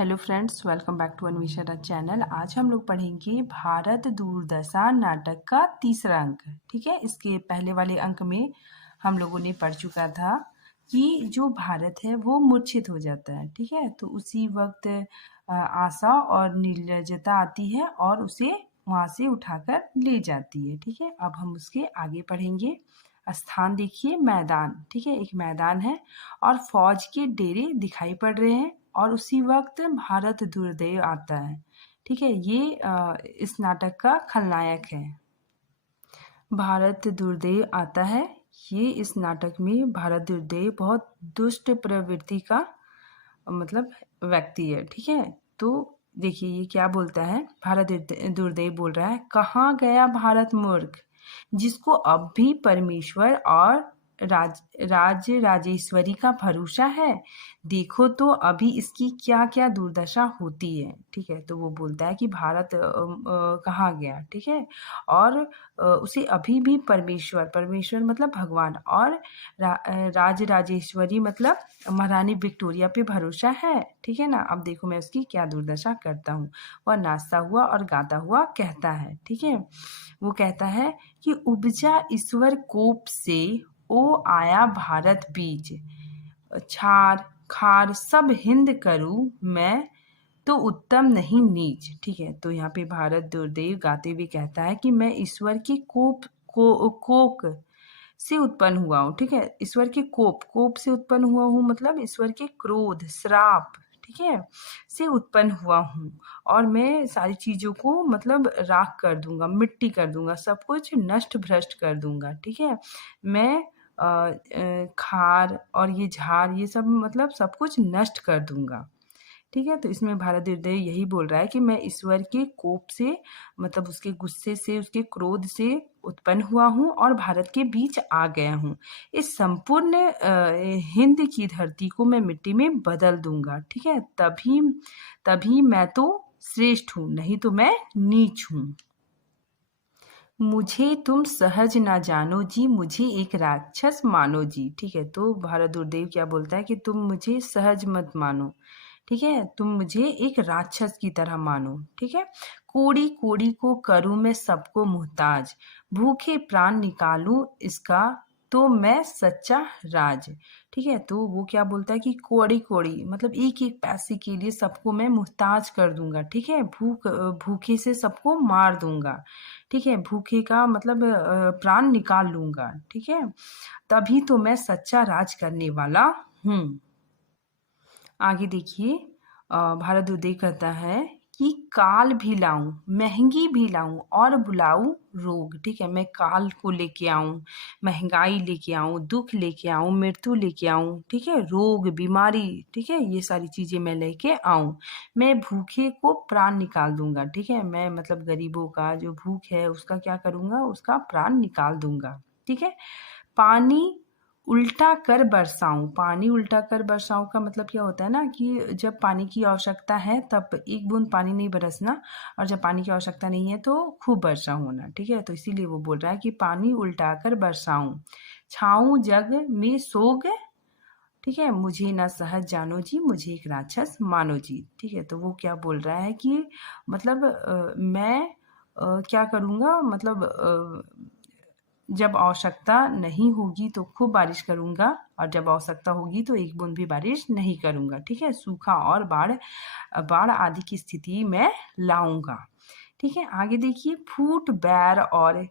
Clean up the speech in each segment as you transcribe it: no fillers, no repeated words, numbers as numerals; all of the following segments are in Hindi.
Hello friends, welcome back to Anvesha channel. आज हम लोग पढ़ेंगे भारत दूरदशा नाटक का तीसरा अंक। ठीक है, इसके पहले वाले अंक में हम लोगों ने पढ़ चुका था कि जो भारत है वो मूर्छित हो जाता है। ठीक है, तो उसी वक्त आशा और नीरजता आती है और उसे वहाँ से उठाकर ले जाती है। ठीक है, अब हम उसके आगे पढ़ेंगे। स्थान देखिए, मैदान। ठीक है, एक मैदान है और फौज के डेरे दिखाई पड़ रहे हैं और उसी वक्त भारत दुर्दैव आता है। ठीक है, ये इस नाटक का खलनायक है। भारत दुर्दैव आता है, ये इस नाटक में भारत दुर्दैव बहुत दुष्ट प्रवृत्ति का मतलब व्यक्ति है। ठीक है, तो देखिए ये क्या बोलता है। भारत दुर्दैव बोल रहा है, कहाँ गया भारत मूर्ख, जिसको अब भी परमेश्वर और राजेश्वरी का भरोसा है। देखो तो अभी इसकी क्या क्या दुर्दशा होती है। ठीक है, तो वो बोलता है कि भारत कहाँ गया। ठीक है, और उसे अभी भी परमेश्वर मतलब भगवान और राजेश्वरी मतलब महारानी विक्टोरिया पे भरोसा है। ठीक है ना, अब देखो मैं उसकी क्या दुर्दशा करता हूँ। वह नाचता हुआ और गाता हुआ कहता है। ठीक है, वो कहता है कि उपजा ईश्वर कोप से ओ आया भारत बीज, छार खार सब हिंद करूँ मैं, तो उत्तम नहीं नीच। ठीक है, तो यहाँ पे भारत दुर्दैव गाते हुए कहता है कि मैं ईश्वर के कोक से उत्पन्न हुआ हूँ। ठीक है, ईश्वर के कोप से उत्पन्न हुआ हूँ मतलब ईश्वर के क्रोध श्राप, ठीक है, से उत्पन्न हुआ हूँ और मैं सारी चीज़ों को मतलब राख कर दूंगा, मिट्टी कर दूंगा, सब कुछ नष्ट भ्रष्ट कर दूंगा। ठीक है, मैं खार और ये झार ये सब मतलब सब कुछ नष्ट कर दूंगा। ठीक है, तो इसमें भारत हृदय यही बोल रहा है कि मैं ईश्वर के कोप से मतलब उसके गुस्से से उसके क्रोध से उत्पन्न हुआ हूँ और भारत के बीच आ गया हूँ। इस संपूर्ण हिंद की धरती को मैं मिट्टी में बदल दूंगा। ठीक है, तभी तभी मैं तो श्रेष्ठ हूँ, नहीं तो मैं नीच हूँ। मुझे तुम सहज ना जानो जी, मुझे एक राक्षस मानो जी। ठीक है, तो भारत दुर्दैव क्या बोलता है कि तुम मुझे सहज मत मानो। ठीक है, तुम मुझे एक राक्षस की तरह मानो। ठीक है, कोड़ी कोड़ी को करूं मैं सबको मुहताज, भूखे प्राण निकालूं इसका तो मैं सच्चा राज। ठीक है, तो वो क्या बोलता है कि कोड़ी कोड़ी मतलब एक एक पैसे के लिए सबको मैं मुहताज कर दूंगा। ठीक है, भूखे से सबको मार दूंगा। ठीक है, भूखे का मतलब प्राण निकाल लूंगा। ठीक है, तभी तो मैं सच्चा राज करने वाला हूँ। आगे देखिए, भारत दुर्दैव कहता है कि काल भी लाऊं, महंगी भी लाऊं और बुलाऊं रोग। ठीक है, मैं काल को लेके आऊं, महंगाई लेके आऊं, दुख लेके आऊं, मृत्यु लेके आऊं। ठीक है, रोग बीमारी, ठीक है, ये सारी चीजें मैं लेके आऊं। मैं भूखे को प्राण निकाल दूंगा। ठीक है, मैं मतलब गरीबों का जो भूख है उसका क्या करूंगा, उसका प्राण निकाल दूंगा। ठीक है, पानी उल्टा कर बरसाऊं, पानी उल्टा कर बरसाऊं का मतलब क्या होता है ना कि जब पानी की आवश्यकता है तब एक बूंद पानी नहीं बरसना और जब पानी की आवश्यकता नहीं है तो खूब वर्षा होना। ठीक है, तो इसीलिए वो बोल रहा है कि पानी उल्टा कर बरसाऊं, छाऊं जग में सोग। ठीक है, मुझे ना सहज जानो जी, मुझे एक राक्षस मानो जी। ठीक है, तो वो क्या बोल रहा है कि मतलब मैं क्या करूँगा मतलब जब आवश्यकता नहीं होगी तो खूब बारिश करूंगा और जब आवश्यकता होगी तो एक बूंद भी बारिश नहीं करूंगा। ठीक है, सूखा और बाढ़ बाढ़ आदि की स्थिति में लाऊंगा। ठीक है, आगे देखिए, फूट बैर और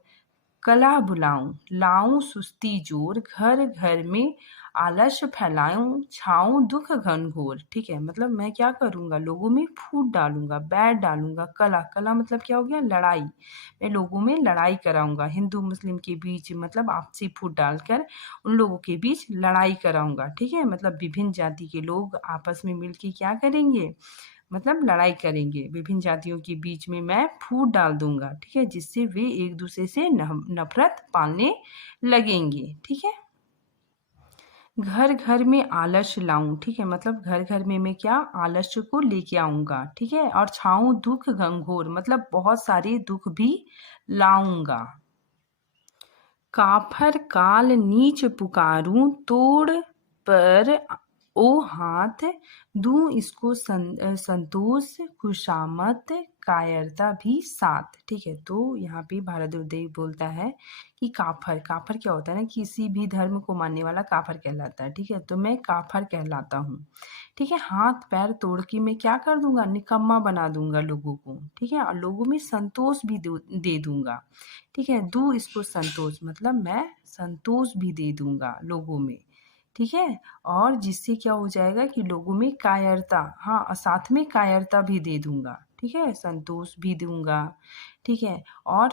कला बुलाऊं, लाऊं सुस्ती जोर, घर घर में आलस्य फैलाऊं, छाऊं दुख घनघोर। ठीक है, मतलब मैं क्या करूंगा, लोगों में फूट डालूंगा, बैर डालूंगा, कला कला मतलब क्या हो गया, लड़ाई। मैं लोगों में लड़ाई कराऊंगा, हिंदू मुस्लिम के बीच मतलब आपसी फूट डालकर उन लोगों के बीच लड़ाई कराऊंगा। ठीक है, मतलब विभिन्न जाति के लोग आपस में मिलके क्या करेंगे, मतलब लड़ाई करेंगे, विभिन्न जातियों के बीच में मैं फूट डाल दूंगा। ठीक है, जिससे वे एक दूसरे से नफरत पालने लगेंगे। ठीक है, घर घर में आलस्य लाऊं। ठीक है, मतलब घर घर में मैं क्या आलस्य को लेके आऊंगा। ठीक है, और छाऊं दुख घंघोर मतलब बहुत सारे दुख भी लाऊंगा। काफर काल नीच पुकारूं, तोड़ पर ओ हाथ, दूं इसको संतोष, खुशामत, कायरता भी साथ। ठीक है, तो यहाँ पे भारत दुर्देव बोलता है कि काफर, काफर क्या होता है ना, किसी भी धर्म को मानने वाला काफर कहलाता है। ठीक है, तो मैं काफर कहलाता हूँ। ठीक है, हाथ पैर तोड़ के मैं क्या कर दूंगा, निकम्मा बना दूंगा लोगों को। ठीक है, और लोगों में संतोष भी दे दूंगा। ठीक है, दूं इसको संतोष मतलब मैं संतोष भी दे दूंगा लोगों में। ठीक है, और जिससे क्या हो जाएगा कि लोगों में कायरता, हाँ, और साथ में कायरता भी दे दूंगा। ठीक है, संतोष भी दूंगा। ठीक है, और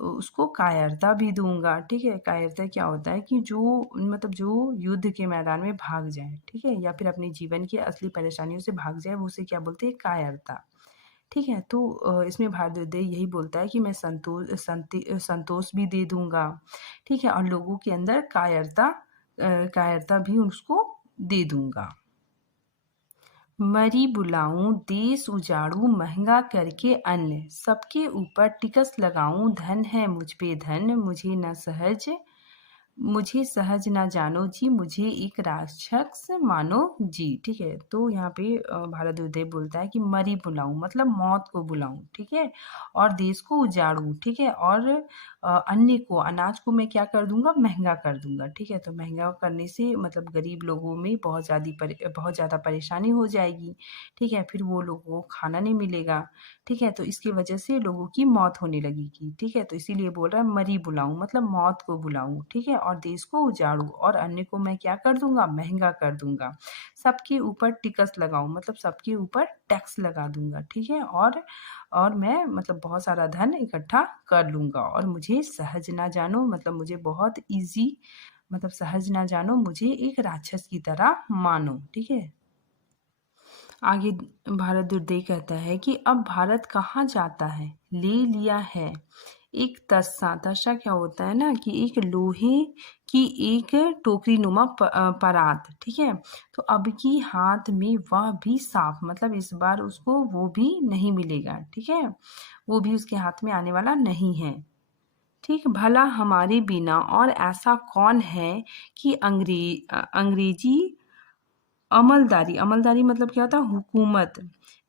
उसको कायरता भी दूंगा। ठीक है, कायरता क्या होता है कि जो मतलब जो युद्ध के मैदान में भाग जाए, ठीक है, या फिर अपने जीवन की असली परेशानियों से भाग जाए, वो उसे क्या बोलते हैं, कायरता। ठीक है, तो इसमें भारद्वाज यही बोलता है कि मैं संतोष भी दे दूंगा। ठीक है, और लोगों के अंदर कायरता भी उसको दे दूंगा। मरी बुलाऊं, देश उजाड़ूं, महंगा करके अन्न, सबके ऊपर टिकस लगाऊं, धन है मुझ पे धन, मुझे सहज ना जानो जी, मुझे एक राक्षस मानो जी। ठीक है, तो यहाँ पे भारद्वाज बोलता है कि मरी बुलाऊं मतलब मौत को बुलाऊं। ठीक है, और देश को उजाड़ूं। ठीक है, और अन्न को, अनाज को मैं क्या कर दूंगा, महंगा कर दूंगा। ठीक है, तो महंगा करने से मतलब गरीब लोगों में बहुत ज़्यादा परेशानी हो जाएगी। ठीक है, फिर वो लोगों को खाना नहीं मिलेगा। ठीक है, तो इसकी वजह से लोगों की मौत होने लगेगी। ठीक है, तो इसीलिए बोल रहा है मरी बुलाऊं मतलब मौत को बुलाऊं। ठीक है, और देश को उजाड़ूं, और अन्य को मैं क्या कर दूंगा, महंगा कर दूंगा। सबके ऊपर टिकस लगाऊं मतलब सबके ऊपर टैक्स लगा दूंगा। ठीक है, और मैं मतलब बहुत सारा धन इकट्ठा कर लूंगा, और मुझे सहज ना जानो मतलब मुझे बहुत इजी, मतलब सहज ना जानो, मुझे एक राक्षस की तरह मानो। ठीक है, आगे भारद्वाज कहता है कि अब भारत कहाँ जाता है, ले लिया है एक तस्सा। तस्सा क्या होता है ना कि एक लोहे की एक टोकरी नुमा परात। ठीक है, तो अब की हाथ में वह भी साफ मतलब इस बार उसको वो भी नहीं मिलेगा। ठीक है, वो भी उसके हाथ में आने वाला नहीं है। ठीक, भला हमारे बिना और ऐसा कौन है कि अंग्रेजी अमलदारी, अमलदारी मतलब क्या होता है, हुकूमत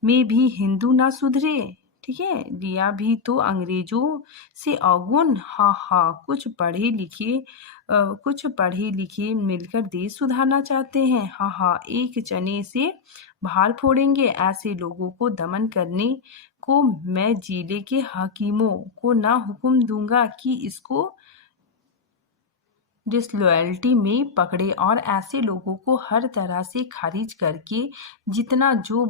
में भी हिंदू ना सुधरे। ठीक है, लिया भी तो अंग्रेजों से अवगुण, हाँ हाँ, कुछ पढ़े लिखे मिलकर देश सुधारना चाहते हैं। हाँ हाँ, एक चने से बाहर फोड़ेंगे, ऐसे लोगों को दमन करने को मैं जिले के हाकिमों को ना हुक्म दूंगा कि इसको डिसलॉयल्टी में पकड़े, और ऐसे लोगों को हर तरह से खारिज करके जितना जो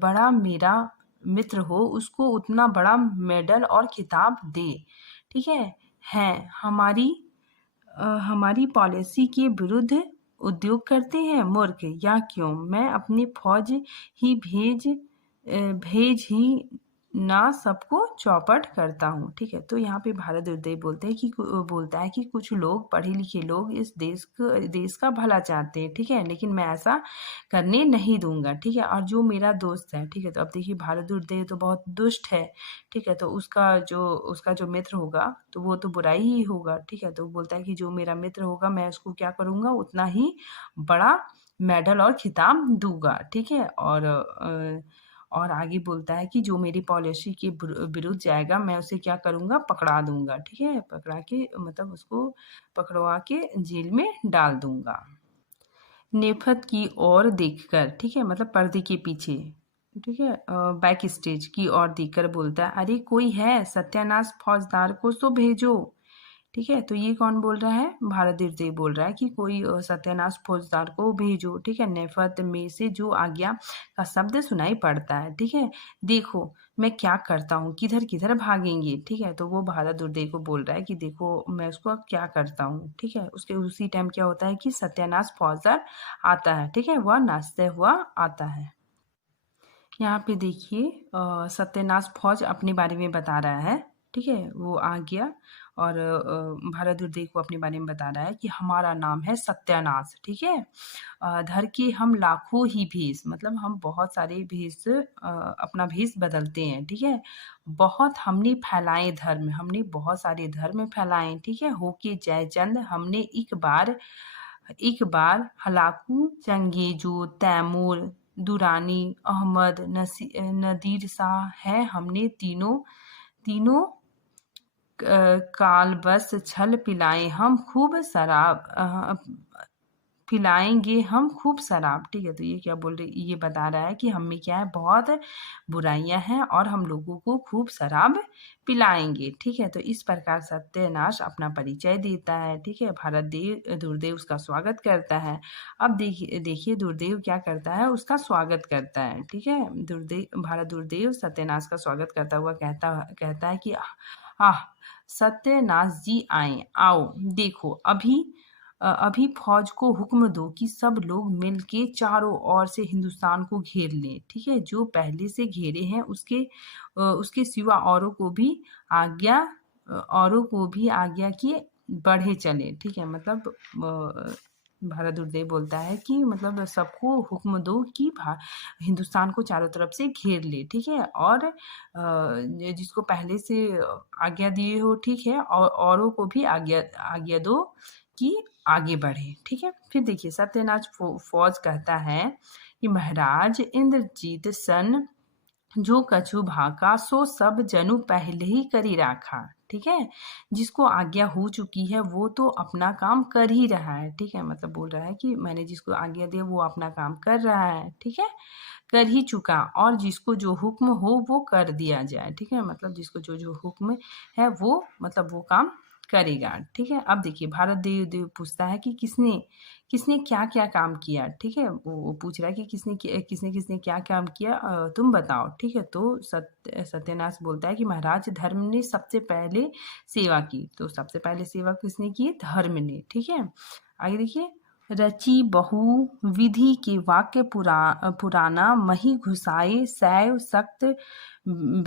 बड़ा मेरा मित्र हो उसको उतना बड़ा मेडल और खिताब दे। ठीक है हमारी पॉलिसी के विरुद्ध उद्योग करते हैं मूर्ख, या क्यों मैं अपनी फौज ही भेज ही ना सबको चौपट करता हूँ। ठीक है, तो यहाँ पे भारद्वाज बोलता है कि कुछ लोग, पढ़े लिखे लोग इस देश का भला चाहते हैं। ठीक है, लेकिन मैं ऐसा करने नहीं दूंगा। ठीक है, और जो मेरा दोस्त है, ठीक है, तो अब देखिए भारद्वाज तो बहुत दुष्ट है। ठीक है, तो उसका जो मित्र होगा तो वो तो बुराई ही होगा। ठीक है, तो बोलता है कि जो मेरा मित्र होगा मैं उसको क्या करूँगा, उतना ही बड़ा मेडल और खिताब दूंगा। ठीक है, और आगे बोलता है कि जो मेरी पॉलिसी के विरुद्ध जाएगा मैं उसे क्या करूँगा, पकड़ा दूंगा। ठीक है, पकड़ा के मतलब उसको पकड़वा के जेल में डाल दूंगा। नेफत की ओर देखकर, ठीक है, मतलब पर्दे के पीछे, ठीक है, बैक स्टेज की ओर देखकर बोलता है, अरे कोई है, सत्यानाश फौजदार को तो भेजो। ठीक है, तो ये कौन बोल रहा है, भारद्वाज बोल रहा है कि कोई सत्यानाश फौजदार को भेजो। ठीक है, नेफत में से जो आज्ञा का शब्द सुनाई पड़ता है। ठीक है, देखो मैं क्या करता हूँ, किधर किधर भागेंगे। ठीक है, तो वो भारद्वाज को बोल रहा है कि देखो मैं उसको अब क्या करता हूँ। ठीक है, उसके उसी टाइम क्या होता है कि सत्यानाश फौजदार आता है। ठीक है, वह नाचते हुआ आता है। यहाँ पे देखिए सत्यानाश फौज अपने बारे में बता रहा है। ठीक है, वो आ गया और भारद्वाज को अपने बारे में बता रहा है कि हमारा नाम है सत्यानाश। ठीक है, धर के हम लाखों ही भेष, मतलब हम बहुत सारे भेष अपना भेष बदलते हैं। ठीक है, बहुत हमने फैलाए धर्म, हमने बहुत सारे धर्म फैलाए। ठीक है, हो के जयचंद हमने एक बार इकबाल, हलाकू, चंगेजो, तैमूर, दुरानी, अहमद, नदीर शाह है हमने तीनों तीनों काल बस छल पिलाए हम खूब शराब पिलाएंगे हम खूब शराब। ठीक है, तो ये क्या बोल रही, ये बता रहा है कि हम में क्या है, बहुत बुराइयां हैं और हम लोगों को खूब शराब पिलाएंगे। ठीक है, तो इस प्रकार सत्यनाश अपना परिचय देता है। ठीक है, दुर्देव उसका स्वागत करता है। अब देखिए देखिए दुर्देव क्या करता है, उसका स्वागत करता है। ठीक है, दुर्देव सत्यनाश का स्वागत करता हुआ कहता कहता है कि आह, सत्यनाश जी आए, आओ देखो अभी फौज को हुक्म दो कि सब लोग मिल के चारों ओर से हिंदुस्तान को घेर लें। ठीक है, जो पहले से घेरे हैं उसके सिवा औरों को भी आज्ञा की बढ़े चले। ठीक है, मतलब भारत दुर्देव बोलता है कि मतलब सबको हुक्म दो कि हिंदुस्तान को चारों तरफ से घेर ले। ठीक है, और जिसको पहले से आज्ञा दिए हो, ठीक है, और औरों को भी आज्ञा आज्ञा दो कि आगे बढ़े। ठीक है, फिर देखिए सत्यनाथ फौज कहता है कि महाराज इंद्रजीत सन जो कछु भाका सो सब जनु पहले ही करी राखा। ठीक है, जिसको आज्ञा हो चुकी है वो तो अपना काम कर ही रहा है। ठीक है, मतलब बोल रहा है कि मैंने जिसको आज्ञा दी वो अपना काम कर रहा है। ठीक है, कर ही चुका, और जिसको जो हुक्म हो वो कर दिया जाए। ठीक है, मतलब जिसको जो जो हुक्म है वो मतलब वो काम करेगा। ठीक है, अब देखिए भारत देव पूछता है कि किसने किसने क्या क्या काम किया। ठीक है, वो पूछ रहा है कि किसने किसने क्या काम किया, तुम बताओ। ठीक है, तो सत्यनाश बोलता है कि महाराज धर्म ने सबसे पहले सेवा की। तो सबसे पहले सेवा किसने की, धर्म ने। ठीक है, आगे देखिए, रची बहु विधि के वाक्य पुराना मही घुसाए सैव सख्त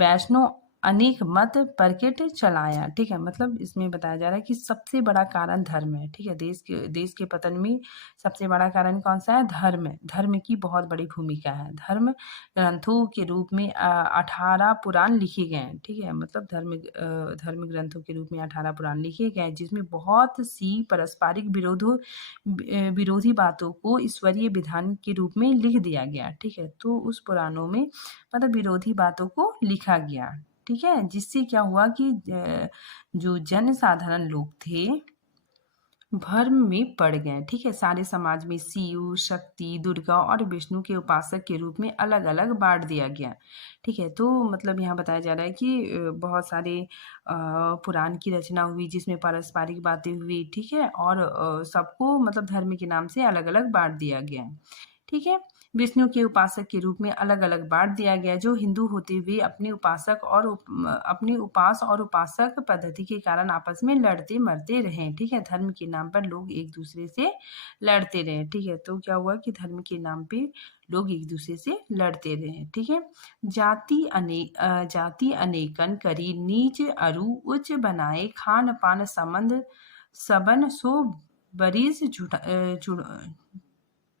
वैष्णव अनेक मत प्रकट चलाया। ठीक है, मतलब इसमें बताया जा रहा है कि सबसे बड़ा कारण धर्म है। ठीक है, देश के पतन में सबसे बड़ा कारण कौन सा है, धर्म है। धर्म की बहुत बड़ी भूमिका है। धर्म ग्रंथों के रूप में 18 पुराण लिखे गए हैं। ठीक है, मतलब धर्म ग्रंथों के रूप में 18 पुराण लिखे गए हैं, जिसमें बहुत सी पारस्परिक विरोधी बातों को ईश्वरीय विधान के रूप में लिख दिया गया। ठीक है, तो उस पुराणों में मतलब विरोधी बातों को लिखा गया। ठीक है, जिससे क्या हुआ कि जो जन साधारण लोग थे भ्रम में पड़ गए। ठीक है, सारे समाज में शिव, शक्ति, दुर्गा और विष्णु के उपासक के रूप में अलग अलग बांट दिया गया। ठीक है, तो मतलब यहाँ बताया जा रहा है कि बहुत सारे पुराण की रचना हुई जिसमें पारस्परिक बातें हुई। ठीक है, और सबको मतलब धर्म के नाम से अलग अलग बांट दिया गया। ठीक है, विष्णु के उपासक के रूप में अलग अलग बांट दिया गया। जो हिंदू होते हुए अपने उपास और उपासक पद्धति के कारण आपस में लड़ते मरते रहे। ठीक है, धर्म के नाम पर लोग एक दूसरे से लड़ते रहे। ठीक है, तो क्या हुआ कि धर्म के नाम पे लोग एक दूसरे से लड़ते रहे। ठीक है, जाति अनेकन करी नीच अरु उच्च बनाए खान पान संबंध सबन सो बरीज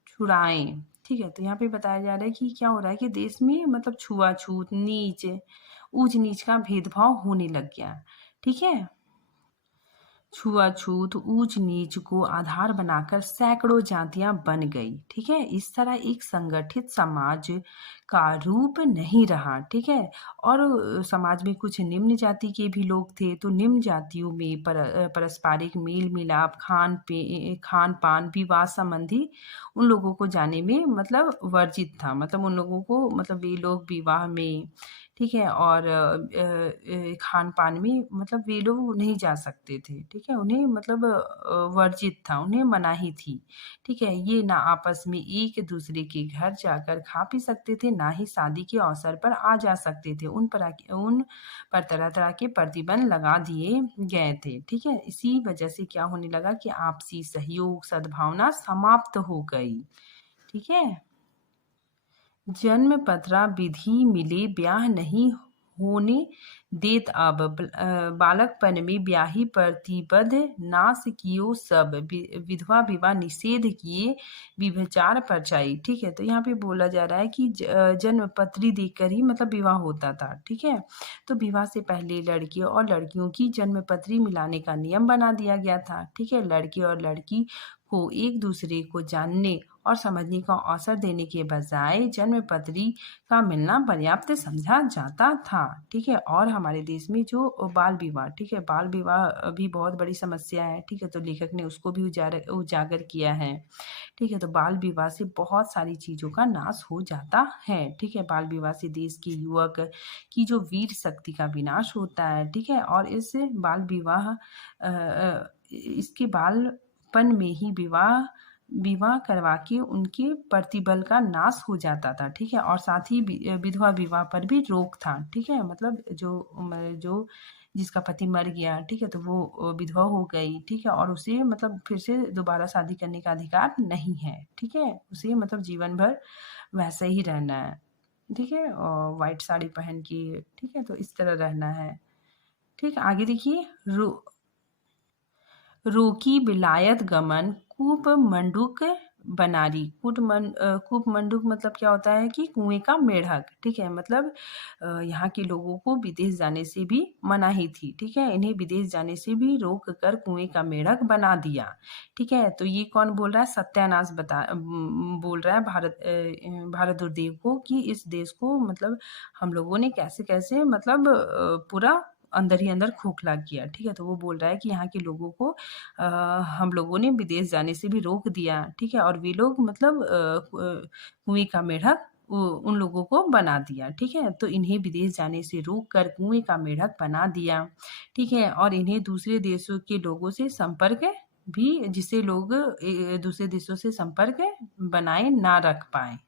छुड़ाएं। ठीक है, तो यहाँ पे बताया जा रहा है कि क्या हो रहा है कि देश में मतलब छुआछूत, ऊंच नीच का भेदभाव होने लग गया। ठीक है, छुआछूत, ऊंच नीच को आधार बनाकर सैकड़ों जातियां बन गई। ठीक है, इस तरह एक संगठित समाज का रूप नहीं रहा। ठीक है, और समाज में कुछ निम्न जाति के भी लोग थे, तो निम्न जातियों में पारस्परिक मेल मिलाप, खान पान, विवाह संबंधी उन लोगों को जाने में मतलब वर्जित था। मतलब उन लोगों को मतलब वे लोग विवाह में, ठीक है, और खान पान में मतलब वे लोग नहीं जा सकते थे। ठीक है, उन्हें मतलब वर्जित था, उन्हें मनाही थी। ठीक है, ये ना आपस में एक दूसरे के घर जाकर खा पी सकते थे, ना ही शादी के अवसर पर आ जा सकते थे। उन पर तरह तरह के प्रतिबंध लगा दिए गए थे। ठीक है, इसी वजह से क्या होने लगा कि आपसी सहयोग सद्भावना समाप्त हो गई। ठीक है, जन्म पत्रा विधि मिले ब्याह नहीं होने देत अब बालकपन में ब्याही प्रतिबद्ध नाश कियो सब विधवा विवाह निषेध किए विभचार परचाई। ठीक है, तो यहाँ पे बोला जा रहा है कि जन्म पत्री देकर ही मतलब विवाह होता था। ठीक है, तो विवाह से पहले लड़कियों और लड़कियों की जन्म पत्री मिलाने का नियम बना दिया गया था। ठीक है, लड़के और लड़की को एक दूसरे को जानने और समझने का अवसर देने के बजाय जन्म पत्री का मिलना पर्याप्त समझा जाता था। ठीक है, और हमारे देश में जो बाल विवाह, ठीक है, बाल विवाह भी बहुत बड़ी समस्या है। ठीक है, तो लेखक ने उसको भी उजागर किया है। ठीक है, तो बाल विवाह से बहुत सारी चीज़ों का नाश हो जाता है। ठीक है, बाल विवाह से देश के युवक की जो वीर शक्ति का विनाश होता है। ठीक है, और इस बाल विवाह इसके बालपन में ही विवाह विवाह करवा के उनके प्रतिबल का नाश हो जाता था। ठीक है, और साथ ही विधवा विवाह पर भी रोक था। ठीक है, मतलब जो जिसका पति मर गया, ठीक है, तो वो विधवा हो गई। ठीक है, और उसे मतलब फिर से दोबारा शादी करने का अधिकार नहीं है। ठीक है, उसे मतलब जीवन भर वैसे ही रहना है। ठीक है, और वाइट साड़ी पहन के, ठीक है, तो इस तरह रहना है। ठीक, आगे देखिए, रोकी विलायत गमन कूप मंडूक बनारी। कूप मंडूक मतलब क्या होता है कि कुएं का मेढक। ठीक है, मतलब यहाँ के लोगों को विदेश जाने से भी मनाही थी। ठीक है, इन्हें विदेश जाने से भी रोक कर कुएं का मेढक बना दिया। ठीक है, तो ये कौन बोल रहा है? सत्यानाश बोल रहा है भारत दुर्देव को कि इस देश को मतलब हम लोगों ने कैसे कैसे मतलब पूरा अंदर ही अंदर खोखला किया। ठीक है, तो वो बोल रहा है कि यहाँ के लोगों को हम लोगों ने विदेश जाने से भी रोक दिया। ठीक है, और वे लोग मतलब कुएं का मेढक उन लोगों को बना दिया। ठीक है, तो इन्हें विदेश जाने से रोक कर कुएं का मेढक बना दिया। ठीक है, और इन्हें दूसरे देशों के लोगों से संपर्क भी, जिसे लोग दूसरे देशों से संपर्क बनाए ना रख पाए।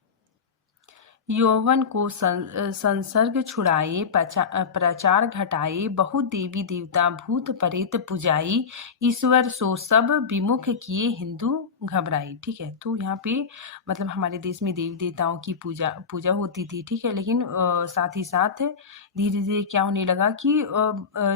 यौवन को संसर्ग छुड़ाए प्रचार घटाए बहुत देवी देवता भूत प्रेत पुजाई ईश्वर सो सब विमुख किए हिंदू घबराई। ठीक है, तो यहाँ पे मतलब हमारे देश में देवी देवताओं की पूजा पूजा होती थी। ठीक है, लेकिन साथ ही साथ धीरे धीरे क्या होने लगा कि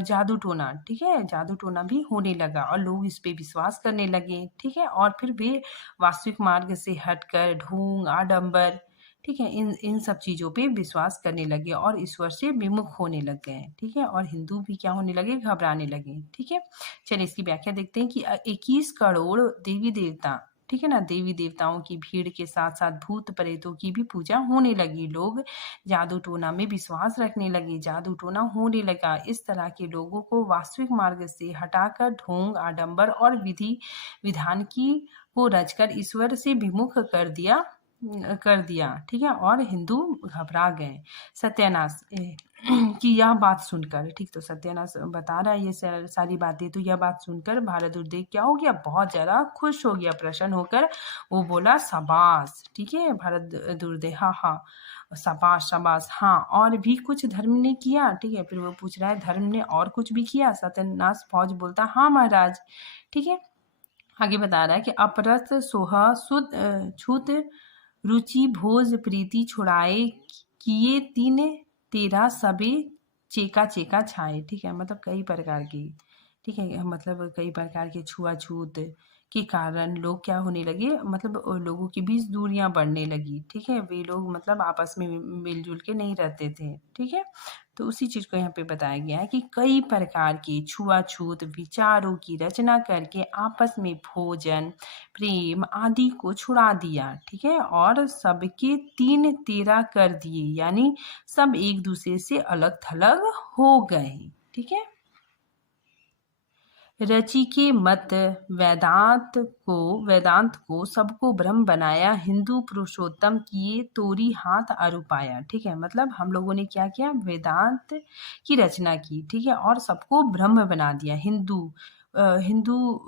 जादू टोना, ठीक है, जादू टोना भी होने लगा और लोग इस पे विश्वास करने लगे। ठीक है, और फिर वे वास्तविक मार्ग से हटकर ढोंग आडंबर, ठीक है, इन इन सब चीज़ों पे विश्वास करने लगे और ईश्वर से विमुख होने लग गए। ठीक है, और हिंदू भी क्या होने लगे? घबराने लगे। ठीक है, चलिए इसकी व्याख्या देखते हैं कि 21 करोड़ देवी देवता, ठीक है ना, देवी देवताओं की भीड़ के साथ साथ भूत प्रेतों की भी पूजा होने लगी। लोग जादू टोना में विश्वास रखने लगे, जादू टोना होने लगा। इस तरह के लोगों को वास्तविक मार्ग से हटाकर ढोंग आडंबर और विधि विधान की को रचकर ईश्वर से विमुख कर दिया। ठीक है, और हिंदू घबरा गए। सत्यानाश कि यह बात सुनकर, ठीक, तो सत्यानाश बता रहा है ये सारी बातें। तो यह बात सुनकर भारत दुर्देव क्या हो गया? बहुत ज़्यादा खुश हो गया, प्रसन्न होकर वो बोला शाबाश। ठीक है, भारत दुर्देव, हाँ हाँ, शाबाश शाबाश, हाँ, और भी कुछ धर्म ने किया? ठीक है, फिर वो पूछ रहा है धर्म ने और कुछ भी किया? सत्यानाश फौज बोलता हाँ महाराज। ठीक है, आगे बता रहा है कि अपरस सोहा सुद छूत रुचि भोज प्रीति छुड़ाए किए तीन तेरा सबे चेका चेका छाए। ठीक है, मतलब कई प्रकार की, ठीक है, मतलब कई प्रकार के छुआछूत के कारण लोग क्या होने लगे, मतलब लोगों के बीच दूरियां बढ़ने लगी। ठीक है, वे लोग मतलब आपस में मिलजुल के नहीं रहते थे। ठीक है, तो उसी चीज को यहाँ पे बताया गया है कि कई प्रकार के छुआछूत विचारों की रचना करके आपस में भोजन प्रेम आदि को छुड़ा दिया। ठीक है, और सबके तीन तेरा कर दिए, यानी सब एक दूसरे से अलग थलग हो गए। ठीक है, रचि के मत वेदांत को सबको ब्रह्म बनाया हिंदू पुरुषोत्तम किए तोरी हाथ अरुपाया। ठीक है, मतलब हम लोगों ने क्या किया? वेदांत की रचना की। ठीक है, और सबको ब्रह्म बना दिया। हिंदू हिंदू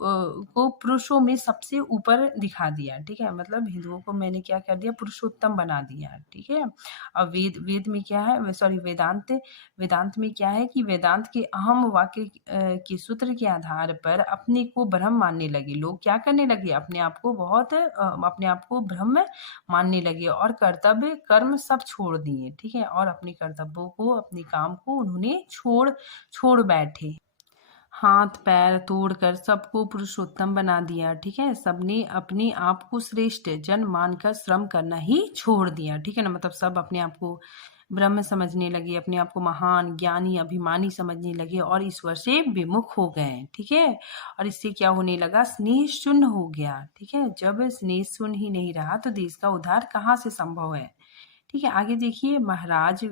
को पुरुषों में सबसे ऊपर दिखा दिया, ठीक है, मतलब हिंदुओं को मैंने क्या कर दिया, पुरुषोत्तम बना दिया, ठीक है। अब वेद वेद में क्या है, सॉरी वेदांत वेदांत में क्या है कि वेदांत के अहम वाक्य के सूत्र के आधार पर अपने को ब्रह्म मानने लगे लोग, क्या करने लगे, अपने आप को बहुत अपने आप को ब्रह्म मानने लगे और कर्तव्य कर्म सब छोड़ दिए, ठीक है, और अपने कर्तव्यों को अपने काम को उन्होंने छोड़ छोड़ बैठे, हाथ पैर तोड़कर सबको पुरुषोत्तम बना दिया, ठीक है, सबने अपने आप को श्रेष्ठ जन मानकर श्रम करना ही छोड़ दिया, ठीक है ना, मतलब सब अपने आप को ब्रह्म समझने लगे, अपने आप को महान ज्ञानी अभिमानी समझने लगे और ईश्वर से विमुख हो गए, ठीक है, और इससे क्या होने लगा, स्नेह शून्य हो गया, ठीक है, जब स्नेह शून्य ही नहीं रहा तो देश का उद्धार कहाँ से संभव है, ठीक है। आगे देखिए, महाराज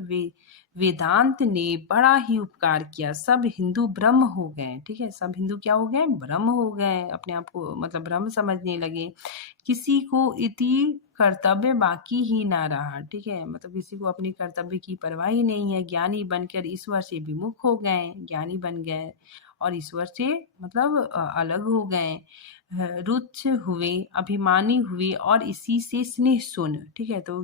वेदांत ने बड़ा ही उपकार किया, सब हिंदू ब्रह्म हो गए, ठीक है, सब हिंदू क्या हो गए, ब्रह्म हो गए, अपने आप को मतलब ब्रह्म समझने लगे, किसी को इति कर्तव्य बाकी ही ना रहा, ठीक है, मतलब किसी को अपने कर्तव्य की परवाह ही नहीं है, ज्ञानी बनकर ईश्वर से विमुख हो गए, ज्ञानी बन गए और ईश्वर से मतलब अलग हो गए, रुच्च हुए, अभिमानी हुए और इसी से स्नेह शून्य, ठीक है, तो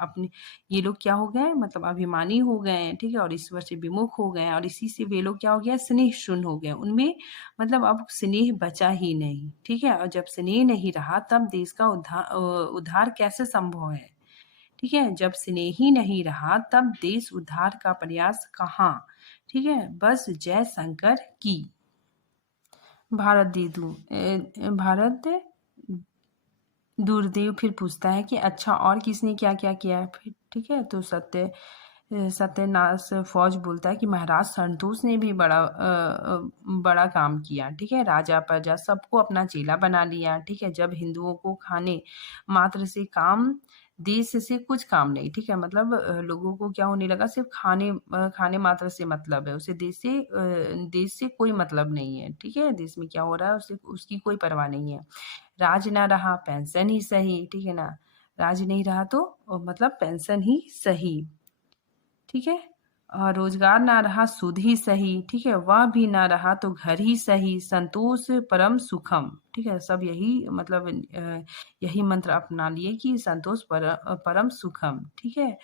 अपने ये लोग क्या हो गए, मतलब अभिमानी हो गए, ठीक है, और ईश्वर से विमुख हो गए और इसी से वे लोग क्या हो गया, स्नेह शून्य हो गए, उनमें मतलब अब स्नेह बचा ही नहीं, ठीक है, और जब स्नेह नहीं रहा तब देश का उद्धार कैसे संभव है, ठीक है, जब स्नेह ही नहीं रहा तब देश उद्धार का प्रयास कहाँ, ठीक है, बस जय शंकर की। भारत दूरदेव फिर पूछता है कि अच्छा और किसने क्या क्या किया है फिर, ठीक है, तो सत्यनाश फौज बोलता है कि महाराज संतोष ने भी बड़ा काम किया, ठीक है, राजा प्रजा सबको अपना चेला बना लिया, ठीक है, जब हिंदुओं को खाने मात्र से काम, देश से कुछ काम नहीं, ठीक है, मतलब लोगों को क्या होने लगा, सिर्फ खाने मात्र से मतलब है, उसे देश से कोई मतलब नहीं है, ठीक है, देश में क्या हो रहा है उसे उसकी कोई परवाह नहीं है, राज ना रहा पेंशन ही सही, ठीक है ना, राज नहीं रहा तो मतलब पेंशन ही सही, ठीक है, और रोजगार ना रहा सुध ही सही, ठीक है, वह भी ना रहा तो घर ही सही, संतोष परम सुखम, ठीक है, सब यही मतलब यही मंत्र अपना लिए कि संतोष परम सुखम, ठीक है,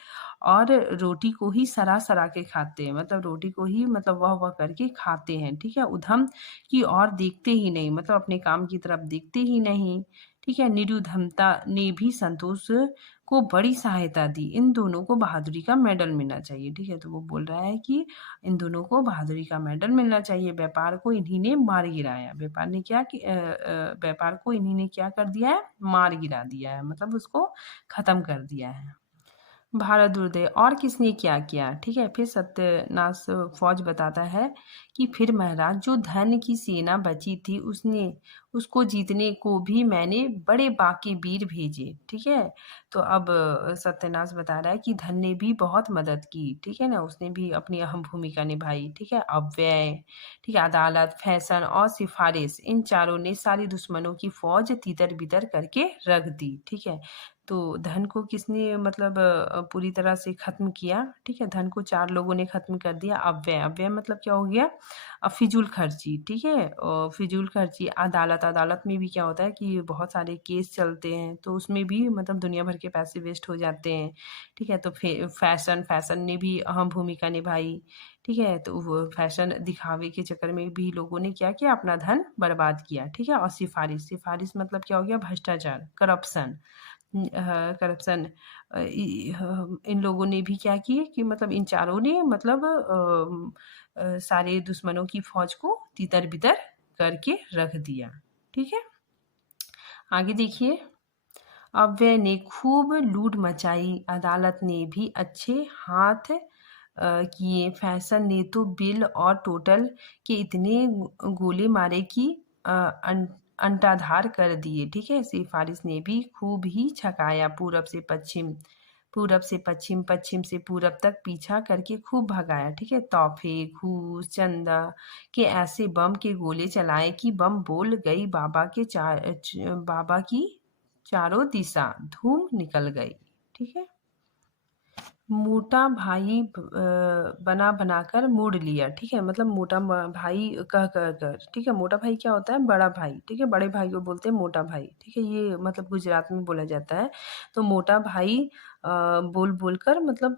और रोटी को ही सरा सरा के खाते हैं, मतलब रोटी को ही मतलब वह करके खाते हैं, ठीक है, उधम की और देखते ही नहीं, मतलब अपने काम की तरफ देखते ही नहीं, ठीक है, निरुधमता ने भी संतोष को बड़ी सहायता दी, इन दोनों को बहादुरी का मेडल मिलना चाहिए, ठीक है, तो वो बोल रहा है कि इन दोनों को बहादुरी का मेडल मिलना चाहिए, व्यापार को इन्हीं ने मार गिराया, व्यापार को इन्हीं ने क्या कर दिया है, मार गिरा दिया है, मतलब उसको खत्म कर दिया है। भारत दुर्दय और किसने क्या किया, ठीक है, फिर सत्यनाश फौज बताता है कि फिर महाराज जो धन की सेना बची थी उसको जीतने को भी मैंने बड़े बाकी वीर भेजे, ठीक है, तो अब सत्यनाश बता रहा है कि धन ने भी बहुत मदद की, ठीक है ना, उसने भी अपनी अहम भूमिका निभाई, ठीक है, अव्यय, ठीक है, अदालत फैशन और सिफारिश, इन चारों ने सारी दुश्मनों की फौज तितर बितर करके रख दी, ठीक है, तो धन को किसने मतलब पूरी तरह से खत्म किया, ठीक है, धन को चार लोगों ने खत्म कर दिया, अव्यय अव्यय मतलब क्या हो गया, फिजूल खर्ची, ठीक है, और फिजूल खर्ची, अदालत में भी क्या होता है कि बहुत सारे केस चलते हैं तो उसमें भी मतलब दुनिया भर के पैसे वेस्ट हो जाते हैं, ठीक है, तो फैशन ने भी अहम भूमिका निभाई, ठीक है, तो वो फैशन दिखावे के चक्कर में भी लोगों ने क्या किया, अपना धन बर्बाद किया, ठीक है, और सिफारिश मतलब क्या हो गया, भ्रष्टाचार करप्शन, इन लोगों ने भी क्या किए कि मतलब इन चारों ने मतलब सारे दुश्मनों की फौज को तितर बितर करके रख दिया, ठीक है, आगे देखिए, अव्यय ने खूब लूट मचाई, अदालत ने भी अच्छे हाथ किए, फैशन ने तो बिल और टोटल के इतने गोले मारे कि अंटाधार कर दिए, ठीक है, सिफारिश ने भी खूब ही छकाया, पूरब से पश्चिम पश्चिम से पूरब तक पीछा करके खूब भगाया, ठीक है, तोहफे घूस चंदा के ऐसे बम के गोले चलाए कि बम बोल गई बाबा की चारों दिशा धूम निकल गई, ठीक है, मोटा भाई बना बनाकर मोड़ लिया, ठीक है, मतलब मोटा भाई कह कह कर, ठीक है। मोटा भाई क्या होता है? बड़ा भाई, ठीक है, बड़े भाई को बोलते हैं मोटा भाई, ठीक है। ये मतलब गुजरात में बोला जाता है। तो मोटा भाई बोल बोल कर मतलब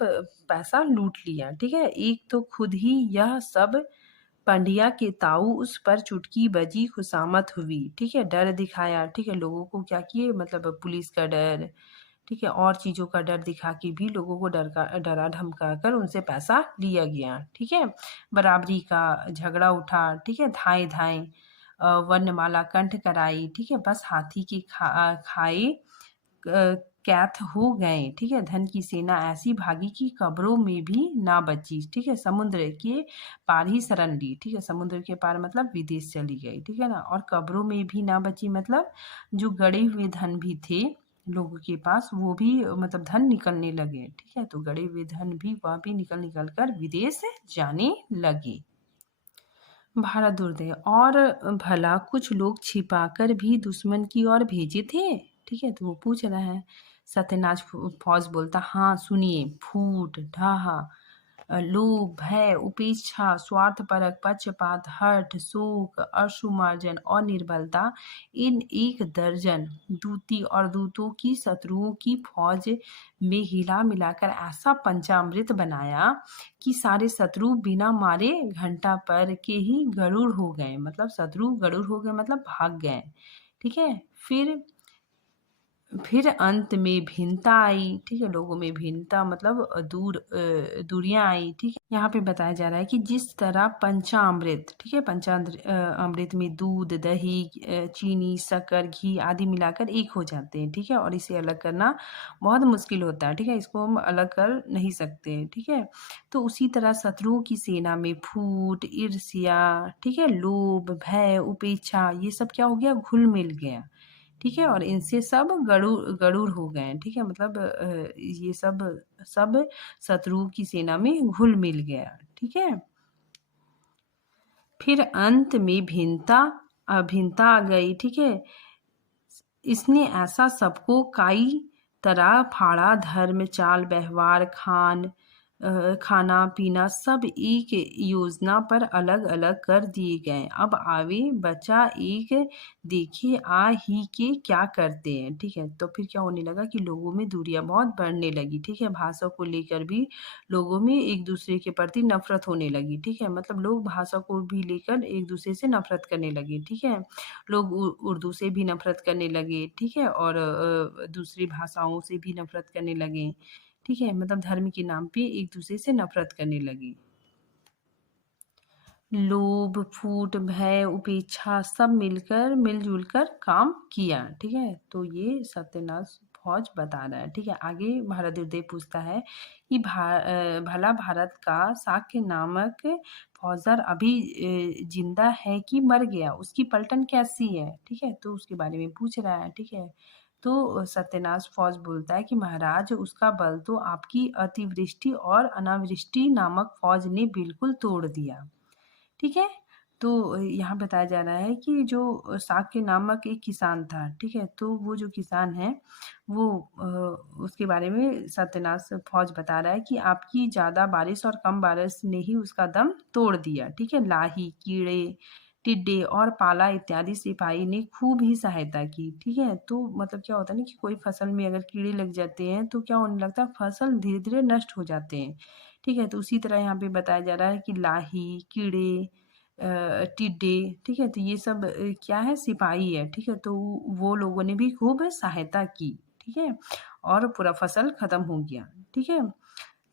पैसा लूट लिया, ठीक है। एक तो खुद ही यह सब पंडिया के ताऊ उस पर चुटकी बजी खुशामत हुई, ठीक है। डर दिखाया, ठीक है, लोगों को क्या किए, मतलब पुलिस का डर, ठीक है, और चीज़ों का डर दिखा के भी लोगों को डरा धमका कर उनसे पैसा लिया गया, ठीक है। बराबरी का झगड़ा उठा, ठीक है, धाए धाए वर्णमाला कंठ कराई, ठीक है, बस हाथी के खाए कैथ हो गए, ठीक है। धन की सेना ऐसी भागी कि कब्रों में भी ना बची, ठीक है। समुद्र के पार ही शरण ली, ठीक है। समुद्र के पार मतलब विदेश चली गई, ठीक है ना। और कब्रों में भी ना बची मतलब जो गड़े हुए धन भी थे लोगों के पास, वो भी मतलब धन निकलने लगे, ठीक है। तो गड़े हुए धन भी वह भी निकल निकल कर विदेश जाने लगे। भारत दुर्दय और भला कुछ लोग छिपाकर भी दुश्मन की ओर भेजे थे, ठीक है। तो वो पूछ रहा है। सत्यनाश फौज बोलता, हाँ सुनिए, फूट ढाहा लोभ भय उपेक्षा स्वार्थपरक पक्षपात हठ शोक अश्रुमार्जन और निर्बलता, इन एक दर्जन दूती और दूतों की शत्रुओं की फौज में हिला मिलाकर ऐसा पंचामृत बनाया कि सारे शत्रु बिना मारे घंटा पर के ही गरुड़ हो गए, मतलब शत्रु गरुड़ हो गए मतलब भाग गए, ठीक है। फिर अंत में भिन्नता आई, ठीक है, लोगों में भिन्नता मतलब दूरियां आई, ठीक है। यहाँ पे बताया जा रहा है कि जिस तरह पंचामृत, ठीक है, अमृत में दूध दही चीनी शक्कर घी आदि मिलाकर एक हो जाते हैं, ठीक है, और इसे अलग करना बहुत मुश्किल होता है, ठीक है, इसको हम अलग कर नहीं सकते, ठीक है। तो उसी तरह शत्रुओं की सेना में फूट ईर्ष्या, ठीक है, लोभ भय उपेक्षा, ये सब क्या हो गया? घुल मिल गया, ठीक है। और इनसे सब गरुड़ गरुड़ हो गए हैं, ठीक है, मतलब ये सब सब शत्रु की सेना में घुल मिल गया, ठीक है। फिर अंत में भिन्नता आ गई, ठीक है। इसने ऐसा सबको कई तरह फाड़ा, धर्म चाल व्यवहार खाना पीना सब एक योजना पर अलग अलग कर दिए गए। अब आवे बचा एक देखे आ ही के क्या करते हैं, ठीक है। तो फिर क्या होने लगा कि लोगों में दूरियां बहुत बढ़ने लगी, ठीक है। भाषा को लेकर भी लोगों में एक दूसरे के प्रति नफरत होने लगी, ठीक है, मतलब लोग भाषा को भी लेकर एक दूसरे से नफरत करने लगे, ठीक है। लोग उर्दू से भी नफरत करने लगे, ठीक है, और दूसरी भाषाओं से भी नफरत करने लगे, ठीक है, मतलब धर्म के नाम पे एक दूसरे से नफरत करने लगी। लोभ फूट भय उपेक्षा सब मिलकर मिलजुल कर काम किया, ठीक है। तो ये सत्यनाश फौज बता रहा है, ठीक है। आगे भारतद्वाज पूछता है कि भला भारत का शाक्य नामक फौजदार अभी जिंदा है कि मर गया, उसकी पलटन कैसी है, ठीक है, तो उसके बारे में पूछ रहा है, ठीक है। तो सत्यनाश फौज बोलता है कि महाराज उसका बल तो आपकी अतिवृष्टि और अनावृष्टि नामक फौज ने बिल्कुल तोड़ दिया, ठीक है। तो यहाँ बताया जा रहा है कि जो साक्य नामक एक किसान था, ठीक है, तो वो जो किसान है वो उसके बारे में सत्यनाश फौज बता रहा है कि आपकी ज़्यादा बारिश और कम बारिश ने ही उसका दम तोड़ दिया, ठीक है। लाही कीड़े टिड्डे और पाला इत्यादि सिपाही ने खूब ही सहायता की, ठीक है। तो मतलब क्या होता है ना कि कोई फसल में अगर कीड़े लग जाते हैं तो क्या होने लगता है, फसल धीरे धीरे नष्ट हो जाते हैं, ठीक है। तो उसी तरह यहाँ पे बताया जा रहा है कि लाही कीड़े टिड्डे, ठीक है, तो ये सब क्या है, सिपाही है, ठीक है। तो वो लोगों ने भी खूब सहायता की, ठीक है, और पूरा फसल खत्म हो गया, ठीक है।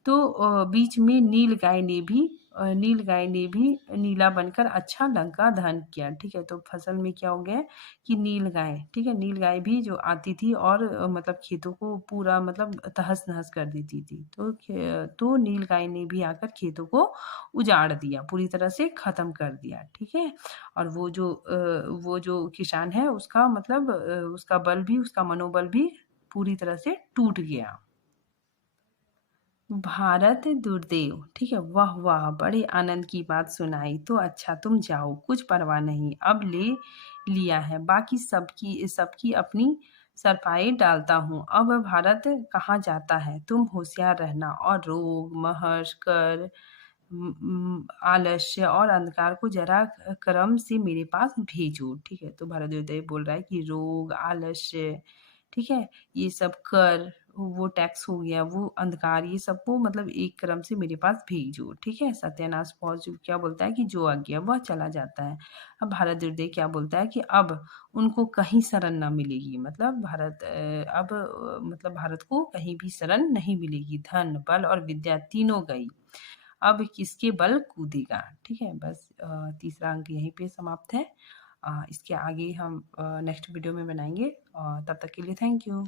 तो बीच में नील गाय ने भी नीला बनकर अच्छा लंका दहन किया, ठीक है। तो फसल में क्या हो गया कि नील गाय, ठीक है, नील गाय भी जो आती थी और मतलब खेतों को पूरा मतलब तहस नहस कर देती थी, तो नील गाय ने भी आकर खेतों को उजाड़ दिया, पूरी तरह से खत्म कर दिया, ठीक है। और वो जो किसान है उसका मतलब उसका बल भी उसका मनोबल भी पूरी तरह से टूट गया। भारत दुर्देव, ठीक है, वाह वाह बड़े आनंद की बात सुनाई, तो अच्छा तुम जाओ, कुछ परवाह नहीं, अब ले लिया है, बाकी सबकी सबकी अपनी सरपाई डालता हूँ। अब भारत कहाँ जाता है, तुम होशियार रहना और रोग, महर्ष, कर, आलस्य और अंधकार को जरा क्रम से मेरे पास भेजो। ठीक है, तो भारद्वाज बोल रहा है कि रोग, आलस्य, ठीक है, ये सब कर, वो टैक्स हो गया, वो अंधकार, ये सबको मतलब एक क्रम से मेरे पास भेजो। ठीक है, सत्यानाश पॉजिटिव क्या बोलता है कि जो आ गया वह चला जाता है। अब भारद्वाज क्या बोलता है कि अब उनको कहीं शरण ना मिलेगी, मतलब मतलब भारत को कहीं भी शरण नहीं मिलेगी। धन, बल और विद्या तीनों गई, अब किसके बल कूदेगा। ठीक है, बस तीसरा अंक यहीं पे समाप्त है। इसके आगे हम नेक्स्ट वीडियो में बनाएंगे। तब तक के लिए थैंक यू।